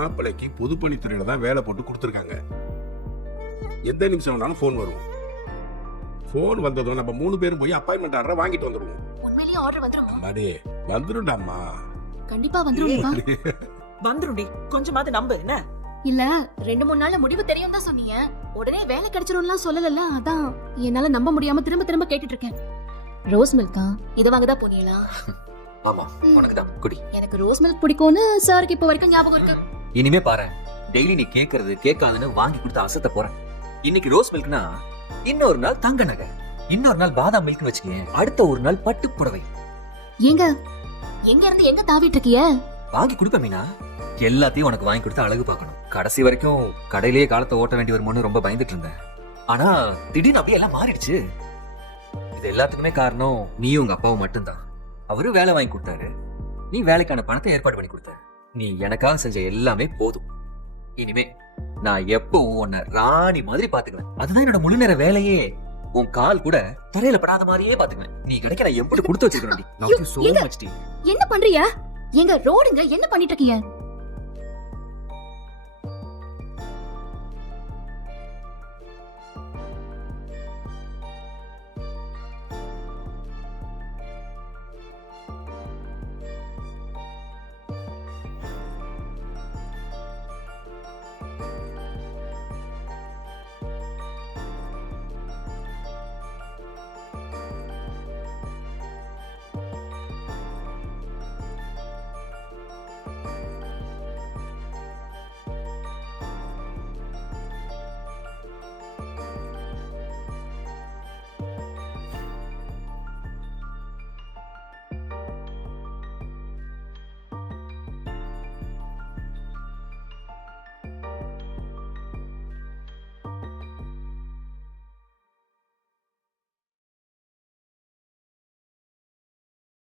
மாப்பிள்ளைக்கு பொதுப்பணித்துறையில தான் வேலை போட்டு கொடுத்துருக்காங்க. எந்த நிமிஷம் வேணாலும் ஃபோன் வரும். ஃபோன் வந்ததும் நம்ம 3 பேரும் போய் அப்பாயின்மெண்ட் ஆர்டரை வாங்கிட்டு வந்துருவோம். உண்மையிலேயே ஆர்டர் வந்துருமா? அடே வந்துரும்டாம்மா. கண்டிப்பா வந்துருமா? வந்துரும்டி, கொஞ்சமாவது நம்பு. என்ன இல்ல 2-3 நாள்ல முடிவு தெரியும் தான் சொன்னீங்க. உடனே வேலை கிடைச்சிரும்லாம் சொல்லல. அதான் என்னால நம்ப முடியாம திரும்ப திரும்ப கேட்டுட்டு இருக்கேன். ரோஸ் மில்கா இத வாங்க தான் போனீங்களா? ஆமா, உனக்கு தான் குடி. எனக்கு ரோஸ் மில்க் பிடிக்கும்னு சாருக்கு இப்ப வரைக்கும் ஞாபகம் இருக்கு. இனிமே பாரு, டெய்லி நீ கேக்குறது கேட்காதுன்னு வாங்கி கொடுத்து அசத்த போறேன். இன்னைக்கு ரோஸ் மில்க்னா இன்னொரு நாள் தங்க நகை, இன்னொரு நாள் பாதாம் மில்க் வச்சுக்கேன், அடுத்த ஒரு நாள் பட்டு புடவை. எங்க எங்க இருந்து எங்க தாவிட்டு இருக்கீங்க? வாங்கி கொடுப்பேன் மீனா, எல்லாத்தையும் உனக்கு வாங்கி கொடுத்து அழகு பார்க்கணும். கடைசி வரைக்கும் கடையிலேயே காலத்தை ஓட்ட வேண்டி வருமோன்னு ரொம்ப பயந்துட்டு இருந்தேன். ஆனா திடீர்னு அப்படியே எல்லாம் மாறிடுச்சு. இது எல்லாத்துக்குமே காரணம் நீ உங்க அப்பாவும் மட்டும்தான். அவரு வேலை வாங்கி கொடுத்தாரு, நீ வேலைக்கான பணத்தை ஏற்பாடு பண்ணி கொடுத்த. நீ எனக்காக செஞ்ச எல்லாமே போதும். இனிமே நான் எப்பவும் உன்னை ராணி மாதிரி பாத்துக்குவேன். அதுதான் என்னோட முழு நேர வேலையே. உன் கால் கூட தரையில படாத மாதிரியே பாத்துக்குவேன். நீ கிடைக்க நான் எப்படி கொடுத்து வச்சிருக்கேன். என்ன பண்றீங்க? எங்க ரோடுங்க என்ன பண்ணிட்டு இருக்கீங்க?